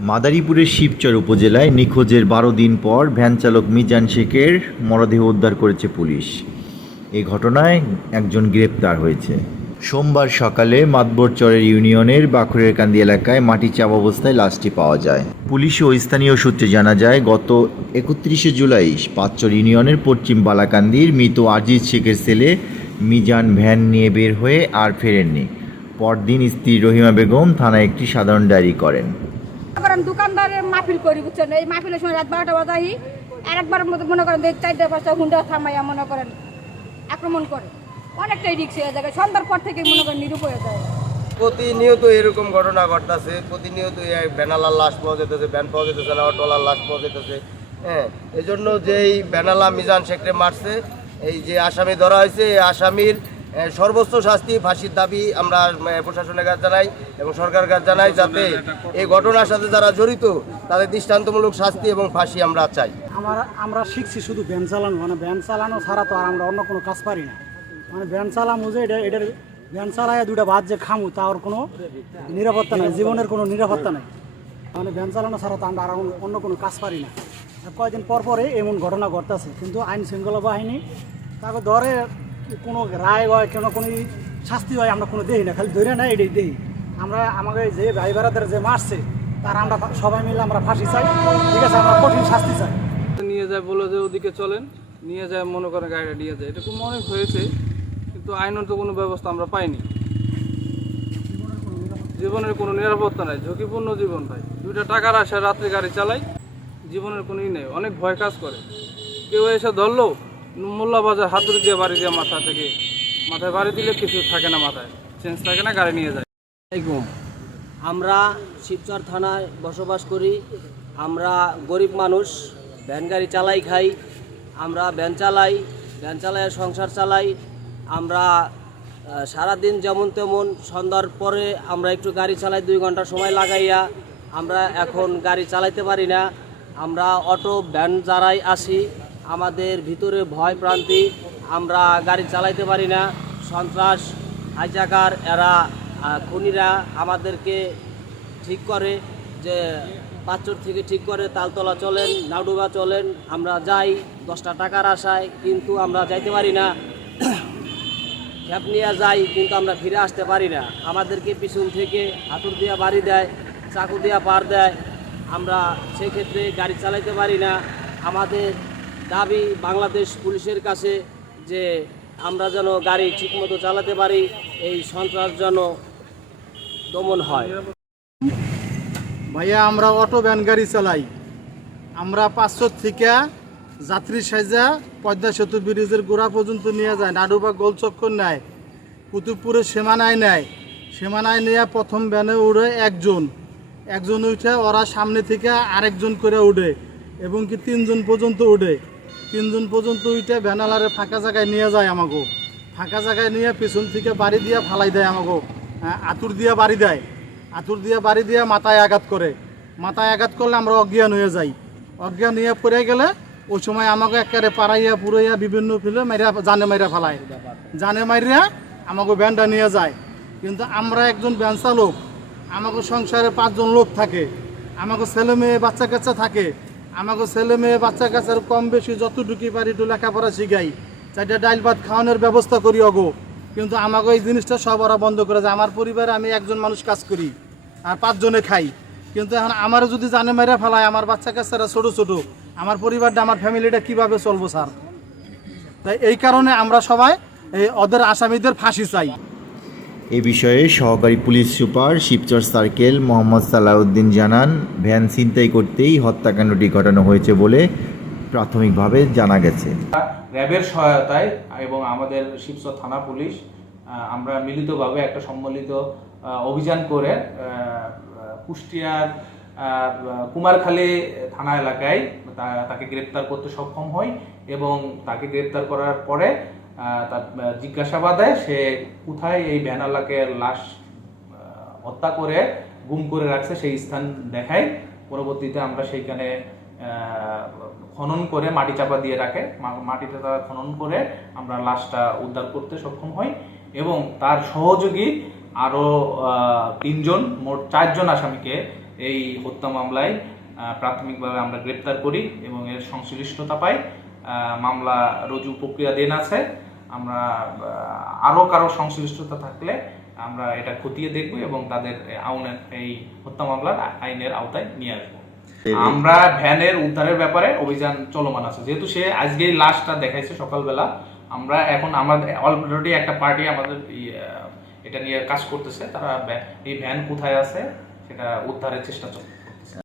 মাদারীপুরের শিবচর উপজেলায় নিখোঁজের বারো দিন পর ভ্যান চালক মিজান শেখের মরদেহ উদ্ধার করেছে পুলিশ। এই ঘটনায় একজন গ্রেপ্তার হয়েছে। সোমবার সকালে মাতবরচরের ইউনিয়নের বাখুরের কান্দি এলাকায় মাটি চাপ অবস্থায় লাশটি পাওয়া যায়। পুলিশ ও স্থানীয় সূত্রে জানা যায়, গত একত্রিশে জুলাই পাঁচচর ইউনিয়নের পশ্চিম বালাকান্দির মৃত আজিজ শেখের ছেলে মিজান ভ্যান নিয়ে বের হয়ে আর ফেরেননি। পরদিন স্ত্রী রহিমা বেগম থানায় একটি সাধারণ ডায়েরি করেন। করেন দোকানদারের মাহফিল করি, বুঝছেন? এই মাহফিলের সময় রাত বারোটা বাজাহি। আর একবার মনে করেন চারটা পাঁচটা হুন্ডা থামাইয়া মনে করেন আক্রমণ করে। অনেকটাই রিক্স হয়ে যায়। সন্ধ্যার পর থেকে মনে করেন নিরূপ হয়ে যায়। প্রতিনিয়ত এরকম ঘটনা ঘটতেছে। প্রতিনিয়ত ব্যানালার লাশ পাওয়া যেতেছে, ব্যান পাওয়া যেতেছে না অটোলার লাশ পাওয়া যেতেছে। হ্যাঁ এই জন্য যে এই ব্যানালা মিজান শেখরে মারছে, এই যে আসামি ধরা হয়েছে, এই আসামির সর্বোচ্চ শাস্তি, ফাঁসির দাবি আমরা প্রশাসনের কাছে জানাই এবং সরকারের কাছে জানাই যাতে এই ঘটনার সাথে যারা জড়িত, তাদের দৃষ্টান্তমূলক শাস্তি এবং ফাঁসি আমরা চাই। আমরা আমরা শিখছি শুধু ভ্যান চালানো মানে ভ্যান চালানো ছাড়া তো আর আমরা অন্য কোনো কাজ পারি না। মানে ভ্যান চালামো যে, এটা, এটার ভ্যান চালায় দুটা ভাত যে খামু তার কোনো নিরাপত্তা নাই, জীবনের কোনো নিরাপত্তা নাই। মানে ভ্যান চালানো ছাড়া তো আমরা আর অন্য- অন্য কোনো কাজ পারি না। কয়েকদিন পর পরে এমন ঘটনা ঘটতেছে, কিন্তু আইন শৃঙ্খলা বাহিনী তাকে ধরে কোনো রায় হয় কোনো কোনো শাস্তি হয়, আমরা কোনো দেই না, খালি ধরে না এটাই দেই। আমরা আমাকে যে ভাই বেড়াদের যে মারছে, তার আমরা সবাই মিলে আমরা ফাঁসি চাই। ঠিক আছে, আমরা কঠিন শাস্তি চাই। নিয়ে যায় বলে যে ওদিকে চলেন, নিয়ে যায় মনে করেন গাড়িটা নিয়ে যায়। এরকম অনেক হয়েছে, কিন্তু আইনত কোনো ব্যবস্থা আমরা পাইনি। জীবনের কোনো নিরাপত্তা নাই, ঝুঁকিপূর্ণ জীবন ভাই। দুইটা টাকার আশা রাত্রে গাড়ি চালাই, জীবনের কোনো ই নেই, অনেক ভয় কাজ করে। কেউ এসে ধরলো মোল্লা বাজার হাতুড়ি দিয়ে বাড়ি দিয়ে মাথা থেকে, মাথায় বাড়ি দিলে কিছু থাকে না মাথায় চেঞ্জ থাকে না, গাড়ি নিয়ে যায়। আমরা শিবচর থানায় বসবাস করি। আমরা গরিব মানুষ, ভ্যান গাড়ি চালাই খাই। আমরা ভ্যান চালাই ভ্যান চালাই সংসার চালাই। আমরা সারাদিন যেমন তেমন সন্ধ্যার পরে আমরা একটু গাড়ি চালাই, দুই ঘণ্টা সময় লাগাইয়া। আমরা এখন গাড়ি চালাইতে পারি না। আমরা অটো, ভ্যান যারাই আসি আমাদের ভিতরে ভয় প্রান্তি আমরা গাড়ি চালাইতে পারি না। সন্ত্রাস, হাইজাকার, এরা খুনিরা আমাদেরকে ঠিক করে যে পাঁচচর থেকে ঠিক করে তালতলা চলেন নাউডুবা চলেন, আমরা যাই, দশটা টাকার আশায়, কিন্তু আমরা যাইতে পারি না। ক্যাব নিয়ে যাই, কিন্তু আমরা ফিরে আসতে পারি না। আমাদেরকে পিছন থেকে হাতুর দিয়া বাড়ি দেয়, চাকু দিয়া পার দেয়। আমরা সেক্ষেত্রে গাড়ি চালাইতে পারি না। আমাদের দাবি বাংলাদেশ পুলিশের কাছে যে আমরা যেন গাড়ি ঠিকমতো চালাতে পারি, এই সন্ত্রাস যেন দমন হয়। ভাইয়া, আমরা অটো ভ্যান গাড়ি চালাই। আমরা পাঁচশো থেকে যাত্রী সাইজা পদ্মা সেতু ব্রিজের গোড়া পর্যন্ত নিয়ে যায়। নাডুবা গোলচক্কর নেয় কুতুবপুরের সীমানায় নেয়। সীমানায় নিয়ে প্রথম ভ্যানে উড়ে একজন। একজন উঠে ওরা সামনে থেকে আরেকজন করে উঠে এবং কি তিনজন পর্যন্ত উঠে তিনজন পর্যন্ত উঠে ভ্যানালারে ফাঁকা জায়গায় নিয়ে যায় আমাকে ফাঁকা জায়গায় নিয়ে পিছন থেকে বাড়ি দিয়ে ফালাই দেয় আমাকে আতুর দিয়ে বাড়ি দেয়। আতুর দিয়ে বাড়ি দিয়ে মাথায় আঘাত করে। মাথায় আঘাত করলে আমরা অজ্ঞান হয়ে যাই। অজ্ঞান হয়ে পড়ে গেলে ওই সময় আমাকে একেবারে পাড়াইয়া পুরাইয়া বিভিন্ন ফিলে মাইরা জানে মাইরা ফেলায়। জানে মাইরা আমাকে ব্যানটা নিয়ে যায়। কিন্তু আমরা একজন ব্যান চালক আমাকে সংসারে পাঁচজন লোক থাকে। আমাকে ছেলে মেয়ে, বাচ্চা কাচ্চা থাকে। আমাকে ছেলে মেয়ে, বাচ্চা কাচ্চার কম বেশি যতটুকু পারি একটু লেখাপড়া শিখাই। চারটা ডাইল ভাত খাওয়ানোর ব্যবস্থা করি অগো কিন্তু আমাকে এই জিনিসটা সব ওরা বন্ধ করে যায় আমার পরিবারে আমি একজন মানুষ কাজ করি আর পাঁচজনে খাই। কিন্তু এখন আমার যদি জানে মেরে ফেলায়, আমার বাচ্চা কাচ্চারা ছোটো ছোটো, আমার পরিবারটা, আমার ফ্যামিলিটা কীভাবে চলবো স্যার? তাই এই কারণে আমরা সবাই এই ওদের আসামিদের ফাঁসি চাই। এ বিষয়ে সহকারী police super Shibchar circle Mohammad Salauddin জানান, ভ্যান ছিনতাই করতেই হত্যাকাণ্ডটি ঘটানো হয়েছে বলে প্রাথমিকভাবে জানা গেছে। র্যাবের সহায়তায় এবং আমাদের শিবচর থানা পুলিশ আমরা মিলিতভাবে একটা সম্মিলিত অভিযান করে কুষ্টিয়ার কুমারখালী থানা এলাকায় তাকে গ্রেপ্তার করতে সক্ষম হই এবং তাকে গ্রেপ্তার করার পরে তার জিজ্ঞাসাবাদে সে কোথায় এই ভ্যানালাকে লাশ হত্যা করে, গুম করে রাখছে, সেই স্থান দেখায়। পরবর্তীতে আমরা সেইখানে খনন করে মাটি চাপা দিয়ে রাখে। মা- মাটিতে তারা খনন করে আমরা লাশটা উদ্ধার করতে সক্ষম হই এবং তার সহযোগী আরও তিনজন, মোট চারজন আসামিকে এই হত্যা মামলায় প্রাথমিকভাবে আমরা গ্রেপ্তার করি এবং এর সংশ্লিষ্টতা পাই। মামলা রুজু প্রক্রিয়াধীন আছে। আমরা আহ, আরও কারও সংশ্লিষ্টতা থাকলে আমরা এটা খতিয়ে দেখব এবং তাদের আউনের এই হত্যা মামলার আইনের আওতায় নিয়ে আসব। আমরা ভ্যানের উদ্ধারের ব্যাপারে অভিযান চলমান আছে। যেহেতু সে আজকেই লাশটা দেখাইছে সকালবেলা আমরা এখন আমাদের অলরেডি একটা পার্টি আমাদের এটা নিয়ে কাজ করতেছে। তারা এই ভ্যান কোথায় আছে সেটা উদ্ধারের চেষ্টা চলছে।